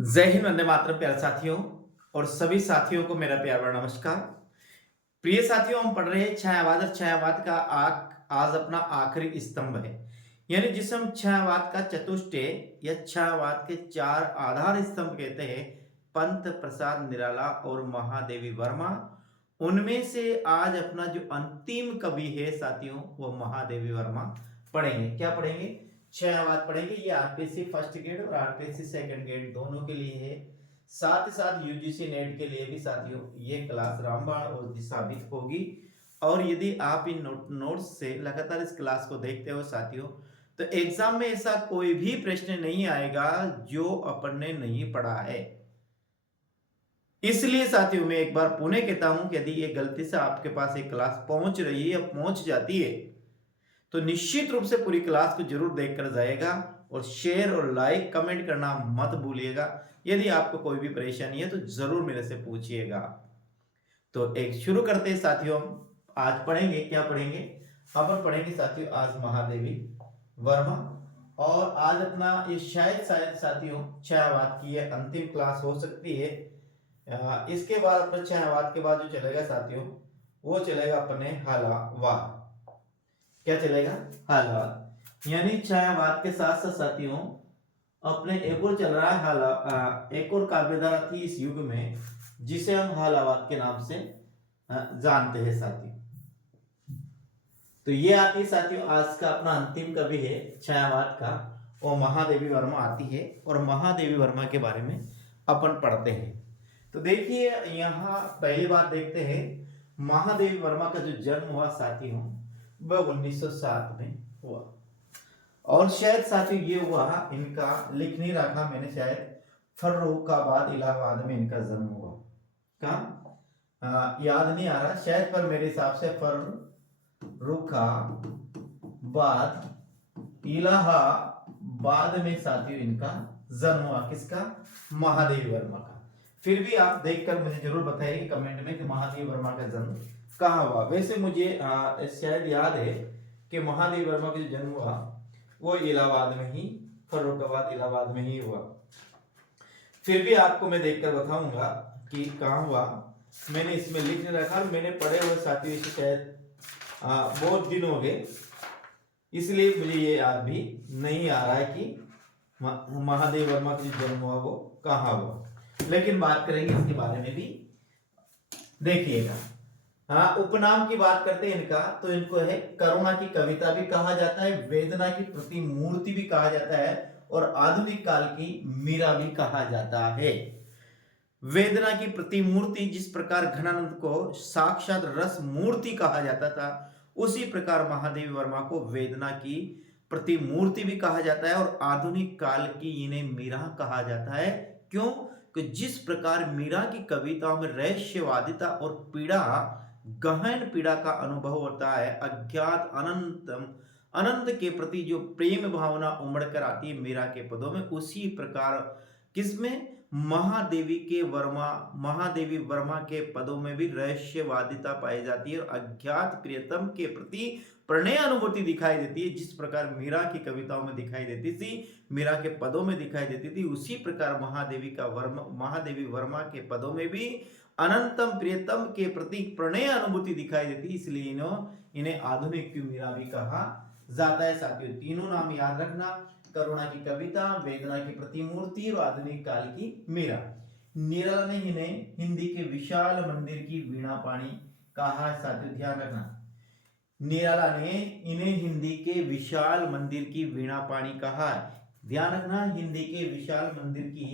जय हिंद, वंदे मातरम प्यारे साथियों और सभी साथियों को मेरा प्यार भरा नमस्कार। प्रिय साथियों, हम पढ़ रहे हैं छायावाद और छायावाद का आज अपना आखिरी स्तंभ है। यानी जिसे हम छायावाद का चतुष्टय या छायावाद के चार आधार स्तंभ कहते हैं, पंत प्रसाद निराला और महादेवी वर्मा। उनमें से आज अपना जो अंतिम कवि है साथियों, वो महादेवी वर्मा पढ़ेंगे। क्या पढ़ेंगे? छायावाद पढ़ेंगे। ये आरपीएससी फर्स्ट ग्रेड और आरपीएससी सेकंड ग्रेड दोनों के लिए है। साथ ही साथ यूजीसी नेट के लिए भी साथियों ये क्लास रामबाण और साबित होगी। और यदि आप इन नोट्स से लगातार इस क्लास को देखते हो साथियों, तो एग्जाम में ऐसा कोई भी प्रश्न नहीं आएगा जो अपन ने नहीं पढ़ा है। इसलिए साथियों मैं एक बार पुनः कहता हूं कि यदि ये गलती से आपके पास एक क्लास पहुंच रही है या पहुंच जाती है, तो निश्चित रूप से पूरी क्लास को जरूर देखकर जाएगा और शेयर और लाइक कमेंट करना मत भूलिएगा। यदि आपको कोई भी परेशानी है तो जरूर मेरे से पूछिएगा। तो एक शुरू करते हैं साथियों। हम आज पढ़ेंगे, क्या पढ़ेंगे? अपन पढ़ेंगे साथियों आज महादेवी वर्मा। और आज अपना ये शायद शायद साथियों छायावाद की ये अंतिम क्लास हो सकती है। इसके बाद अपने छायावाद के बाद जो चलेगा साथियों, वो चलेगा अपने हालावाद। क्या चलेगा? हालावाद। यानी छायावाद के साथ साथ साथियों अपने एक और चल रहा है एक और काव्यधारा थी इस युग में, जिसे हम हालावाद के नाम से जानते हैं साथियों। तो ये आती है साथियों, आज का अपना अंतिम कवि है छायावाद का, वो महादेवी वर्मा आती है। और महादेवी वर्मा के बारे में अपन पढ़ते हैं। तो देखिए यहाँ पहली बात देखते हैं, महादेवी वर्मा का जो जन्म हुआ साथियों वह 1907 में हुआ। और शायद साथियों ये हुआ, इनका लिख नहीं रखा मैंने, शायद फर्रुखाबाद इलाहाबाद में इनका जन्म हुआ। कहाँ याद नहीं आ रहा शायद, पर मेरे हिसाब से फर्रुखाबाद इलाहाबाद में साथियों इनका जन्म हुआ। किसका? महादेवी वर्मा का। फिर भी आप देखकर मुझे जरूर बताइए कमेंट में कि महादेवी वर्मा का जन्म कहाँ हुआ। वैसे मुझे शायद याद है कि महादेवी वर्मा का जो जन्म हुआ वो इलाहाबाद में ही, फर्रुखाबाद इलाहाबाद में ही हुआ। फिर भी आपको मैं देखकर बताऊंगा कि कहाँ हुआ। मैंने इसमें लिख नहीं रखा, मैंने पढ़े हुए साथियों से शायद बहुत दिन हो गए, इसलिए मुझे ये याद भी नहीं आ रहा है कि महादेव वर्मा का जो जन्म हुआ वो कहाँ हुआ। लेकिन बात करेंगे इसके बारे में भी। देखिएगा, उपनाम की बात करते हैं इनका, तो इनको है करुणा की कविता भी कहा जाता है, वेदना की प्रतिमूर्ति भी कहा जाता है, और आधुनिक काल की मीरा भी कहा जाता है। वेदना की प्रतिमूर्ति, जिस प्रकार घनानंद को साक्षात रस मूर्ति कहा जाता था, उसी प्रकार महादेवी वर्मा को वेदना की प्रतिमूर्ति भी कहा जाता है और आधुनिक काल की इन्हें मीरा कहा जाता है। क्यों? कि जिस प्रकार मीरा की कविताओं में रहस्यवादिता और पीड़ा, गहन पीड़ा का अनुभव होता है, अज्ञात अनंत के प्रति जो प्रेम भावना उमड़ कर आती है मीरा के पदों में, उसी प्रकार किसमें? महादेवी वर्मा के पदों में भी रहस्यवादिता पाई जाती है और अज्ञात प्रियतम के प्रति प्रणय अनुभूति दिखाई देती है। जिस प्रकार मीरा की कविताओं में दिखाई देती थी, मीरा के पदों में दिखाई देती थी, उसी प्रकार महादेवी वर्मा के पदों में भी अनंतम प्रियतम के प्रति प्रणय अनुभूति दिखाई देती, इसलिए इन्हें आधुनिक की मीरा भी कहा जाता है साथियों। तीनों नाम याद रखना, करुणा की कविता, वेदना की प्रतिमूर्ति और आधुनिक काल की मीरा। निराला ने इन्हें हिंदी के विशाल मंदिर की वीणा पाणी कहा है साथियों, ध्यान रखना। निराला ने इन्हें हिंदी के विशाल मंदिर की वीणा पाणी कहा है, ध्यान रखना। हिंदी के विशाल मंदिर की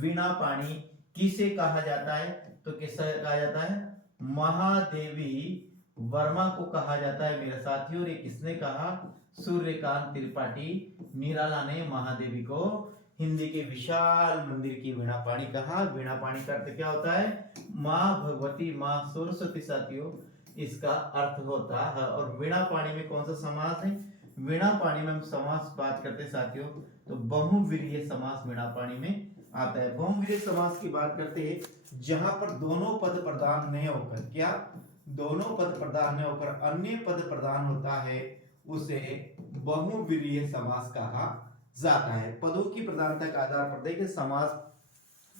वीणा पाणी किसे कहा जाता है? तो किसे कहा जाता है? महादेवी वर्मा को कहा जाता है मेरे साथियों। और ये किसने कहा? सूर्यकांत त्रिपाठी। निराला ने महादेवी को हिंदी के विशाल मंदिर की वीणा पाणी कहा। वीणा पाणी का अर्थ क्या होता है? माँ भगवती, माँ सरस्वती साथियों, इसका अर्थ होता है। और वीणा पाणी में कौन सा समास है? वीणा पाणी में हम समास बात करते साथियों, तो बहुव्रीहि समास वीणा पाणी में आता है। बहुव्रीहि समास की बात करते हैं जहां पर दोनों पद प्रधान नहीं होकर, क्या? दोनों पद प्रधान नहीं होकर अन्य पद प्रधान होता है, उसे बहुव्रीहि समास कहा जाता है। पदों की प्रधानता के आधार पर देखिए समास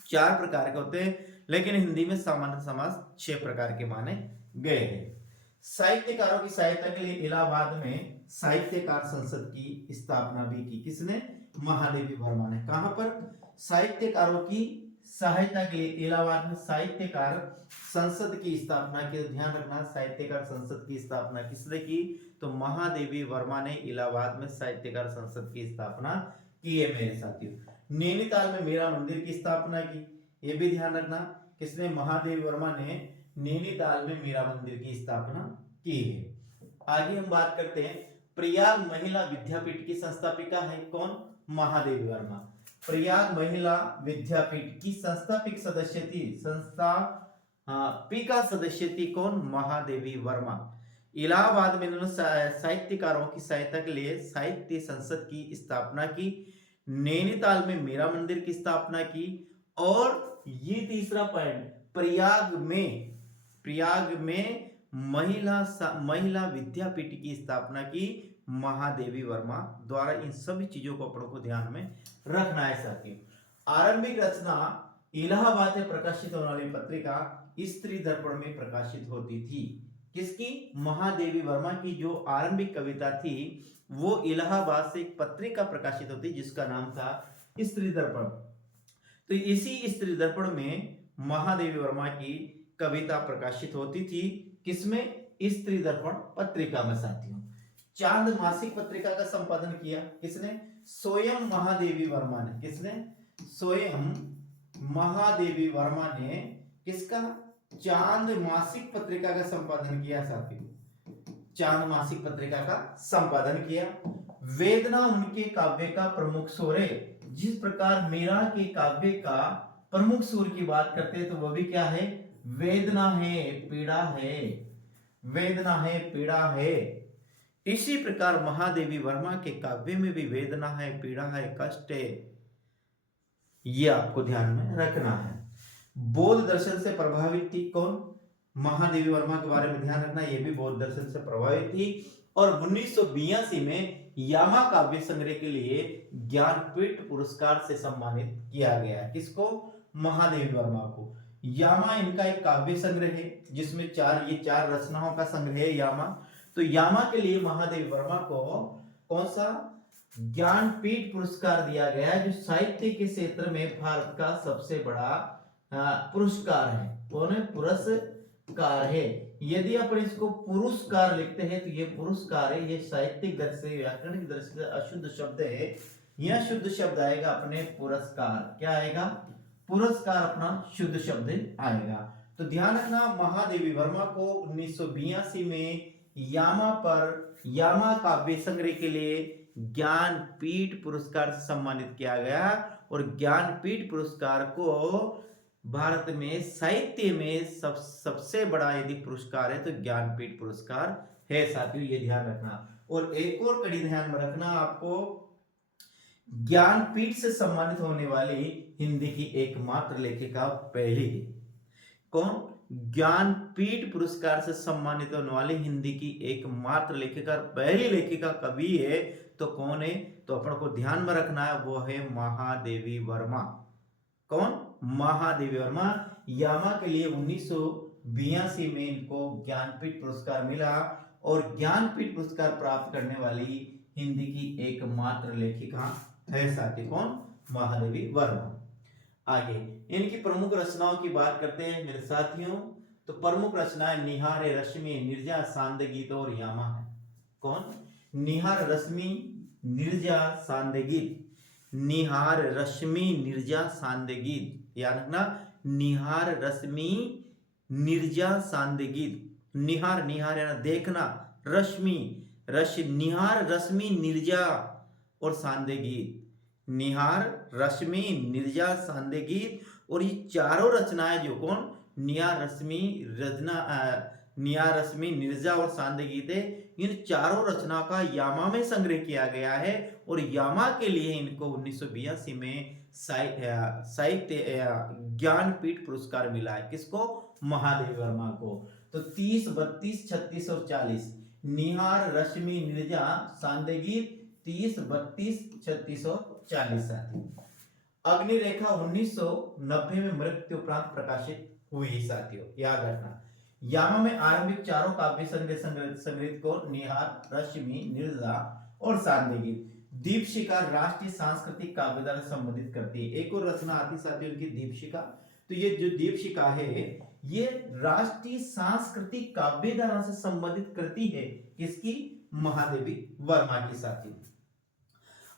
4 प्रकार के होते हैं, लेकिन हिंदी में सामान्य समास 6 प्रकार के माने गए हैं। साहित्यकारों की सहायता के लिए इलाहाबाद में साहित्यकार संसद की स्थापना भी की। किसने? महादेवी वर्मा ने। कहां पर? साहित्यकारों की सहायता के लिए इलाहाबाद में साहित्यकार संसद की स्थापना की। ध्यान रखना, साहित्यकार संसद की स्थापना किसने की? तो महादेवी वर्मा ने इलाहाबाद में साहित्यकार संसद की स्थापना की है मेरे साथियों। नैनीताल में मीरा मंदिर की स्थापना की, ये भी ध्यान रखना, किसने? महादेवी वर्मा ने नैनीताल में मीरा मंदिर की स्थापना की है। आगे हम बात करते हैं, प्रयाग महिला विद्यापीठ की संस्थापिका है कौन? महादेवी वर्मा। प्रयाग महिला विद्यापीठ की संस्थापिक सदस्य थी, संस्थापिका सदस्य थी कौन? महादेवी वर्मा। इलाहाबाद में इन्होंने साहित्यकारों की सहायता के लिए साहित्य संसद की स्थापना की। नैनीताल में मीरा मंदिर की स्थापना की। और ये तीसरा पॉइंट, प्रयाग में महिला विद्यापीठ की स्थापना की महादेवी वर्मा द्वारा। इन सभी चीजों को अपनों को ध्यान में रखना है साथियों। आरंभिक रचना इलाहाबाद में प्रकाशित होने वाली पत्रिका स्त्री दर्पण में प्रकाशित होती थी। किसकी? महादेवी वर्मा की जो आरंभिक कविता थी वो इलाहाबाद से एक पत्रिका प्रकाशित होती जिसका नाम था स्त्री दर्पण। तो इसी स्त्री दर्पण में महादेवी वर्मा की कविता प्रकाशित होती थी। किसमें? स्त्री दर्पण पत्रिका में साथियों। चांद मासिक पत्रिका का संपादन किया किसने? स्वयं महादेवी वर्मा ने। किसने? स्वयं महादेवी वर्मा ने किसका? चांद मासिक पत्रिका का संपादन किया साथियों। चांद मासिक पत्रिका का संपादन किया। वेदना उनके काव्य का प्रमुख स्वर है। जिस प्रकार मीरा के काव्य का प्रमुख स्वर की बात करते हैं तो वह भी क्या है? वेदना है, पीड़ा है। वेदना है, पीड़ा है। इसी प्रकार महादेवी वर्मा के काव्य में भी वेदना है, पीड़ा है, कष्ट है। ये आपको ध्यान में रखना है। बौद्ध दर्शन से प्रभावित थी कौन? महादेवी वर्मा के बारे में ध्यान रखना, ये भी बौद्ध दर्शन से प्रभावित थी। और 1982 में यामा काव्य संग्रह के लिए ज्ञानपीठ पुरस्कार से सम्मानित किया गया। किसको? महादेवी वर्मा को। यामा इनका एक काव्य संग्रह है जिसमें चार रचनाओं का संग्रह है यामा। तो यामा के लिए महादेवी वर्मा को कौन सा ज्ञानपीठ पुरस्कार दिया गया है, जो साहित्य के क्षेत्र में भारत का सबसे बड़ा पुरस्कार है। कौन है? पुरस्कार है। यदि अपन इसको पुरस्कार लिखते हैं तो ये पुरस्कार है, ये साहित्यिक दृष्टि से, व्याकरणिक दृष्टि से अशुद्ध शब्द है। यह शुद्ध शब्द आएगा अपने पुरस्कार। क्या आएगा? पुरस्कार अपना शुद्ध शब्द आएगा। तो ध्यान रखना, महादेवी वर्मा को 1982 में यामा काव्य संग्रह के लिए ज्ञानपीठ पुरस्कार से सम्मानित किया गया। और ज्ञानपीठ पुरस्कार को भारत में साहित्य में सबसे बड़ा यदि पुरस्कार है तो ज्ञानपीठ पुरस्कार है साथियों, ये ध्यान रखना। और एक और कड़ी ध्यान में रखना आपको, ज्ञानपीठ से सम्मानित होने वाली हिंदी की एकमात्र लेखिका पहली है। कौन? ज्ञानपीठ पुरस्कार से सम्मानित होने वाली हिंदी की एकमात्र लेखिका, पहली लेखिका कवि है तो कौन है? तो अपन को ध्यान में रखना है, वो है महादेवी वर्मा। कौन? महादेवी वर्मा। यामा के लिए 1982 में इनको ज्ञानपीठ पुरस्कार मिला और ज्ञानपीठ पुरस्कार प्राप्त करने वाली हिंदी की एकमात्र लेखिका है साथी। कौन? महादेवी वर्मा। आगे इनकी प्रमुख रचनाओं की बात करते हैं मेरे साथियों। तो प्रमुख रचनाएं निहार, रश्मि, निर्जा, सांद गीत और यामा है। कौन? निहार, रश्मि, निर्जा, सांद गीत। निहार, रश्मि, निर्जा, सांद गीत। याद रखना, निहार, रश्मि, निर्जा, सांद गीत। निहार, निहार यानी देखना, रश्मि, निहार, रश्मि, निर्जा और सांद गीत। निहार, रश्मि, निर्जा, सांद गीत। और ये चारों रचनाएं जो कौन? निहार, रश्मि, निर्जा और सांद गीत है। इन चारों रचनाओं का यामा में संग्रह किया गया है और यामा के लिए इनको 1982 में साहित्य ज्ञानपीठ पुरस्कार मिला है। किसको? महादेवी वर्मा को। तो 30, 32, 36 और 40, निहार, रश्मि, निर्जा, सांद गीत, 30, 32, 36 और 40 साथी। अग्नि रेखा 1990 में मृत्यु उपरांत प्रकाशित हुई साथियों, याद रखना। यामा में आरंभिक चारों काव्य संग्रहित को निहार, रश्मि, निर्जा और सांदेगी। दीपशिखा राष्ट्रीय सांस्कृतिक काव्यधारा से संबंधित करती है। एक और रचना आती साथियों उनकी दीपशिखा। तो ये जो दीपशिखा है ये राष्ट्रीय सांस्कृतिक काव्यधारा से संबंधित करती है, किसकी? महादेवी वर्मा की साथियों।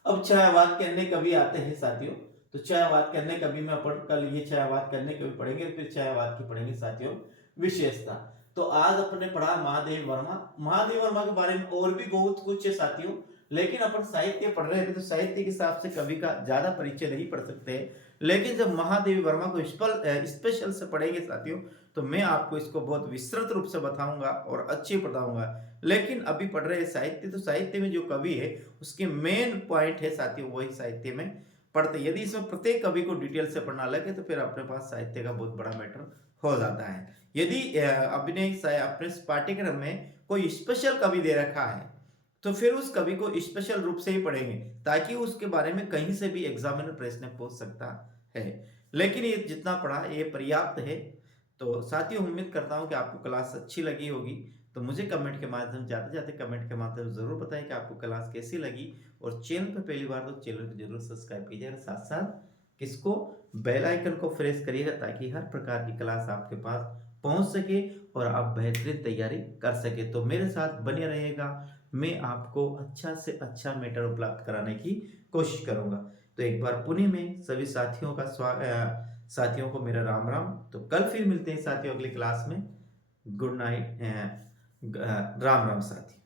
अब छायावाद के अन्य कवि आते हैं साथियों। तो छायावाद के अन्य कवि में अपन कल ये छायावाद के अन्य कवि पढ़ेंगे, फिर छायावाद की पढ़ेंगे साथियों विशेषता। तो आज अपन ने पढ़ा महादेव वर्मा। महादेव वर्मा के बारे में और भी बहुत कुछ है साथियों, लेकिन अपन साहित्य पढ़ रहे हैं तो साहित्य के हिसाब से कवि का ज्यादा परिचय नहीं पढ़ सकते हैं। लेकिन जब महादेवी वर्मा को स्पेशल से पढ़ेंगे साथियों तो मैं आपको इसको बहुत विस्तृत रूप से बताऊंगा और अच्छे बताऊंगा। लेकिन अभी पढ़ रहे हैं साहित्य, तो साहित्य में जो कवि है उसके मेन पॉइंट है साथियों वही साहित्य में पढ़ते। यदि इसमें प्रत्येक कवि को डिटेल से पढ़ना लगे तो फिर अपने पास साहित्य का बहुत बड़ा मैटर हो जाता है। यदि अपने पाठ्यक्रम में कोई स्पेशल कवि दे रखा है तो फिर उस कवि को स्पेशल रूप से ही पढ़ेंगे ताकि उसके बारे में कहीं से भी एग्जामिनर प्रश्न पूछ सकता है। लेकिन ये जितना पढ़ा ये पर्याप्त है। तो साथियों उम्मीद करता हूँ कि आपको क्लास अच्छी लगी होगी। तो मुझे कमेंट के माध्यम जाते जाते कमेंट के माध्यम जरूर बताएं कि आपको क्लास कैसी लगी। और चैनल पे पहली बार तो चैनल को जरूर सब्सक्राइब कीजिएगा, साथ साथ किसको बेल आइकन को प्रेस करिएगा ताकि हर प्रकार की क्लास आपके पास पहुंच सके और आप बेहतरीन तैयारी कर सके। तो मेरे साथ बने रहिएगा, मैं आपको अच्छा से अच्छा मैटर उपलब्ध कराने की कोशिश करूंगा। तो एक बार पुणे में सभी साथियों का साथियों को मेरा राम राम। तो कल फिर मिलते हैं साथियों अगली क्लास में। गुड नाइट, राम राम साथी।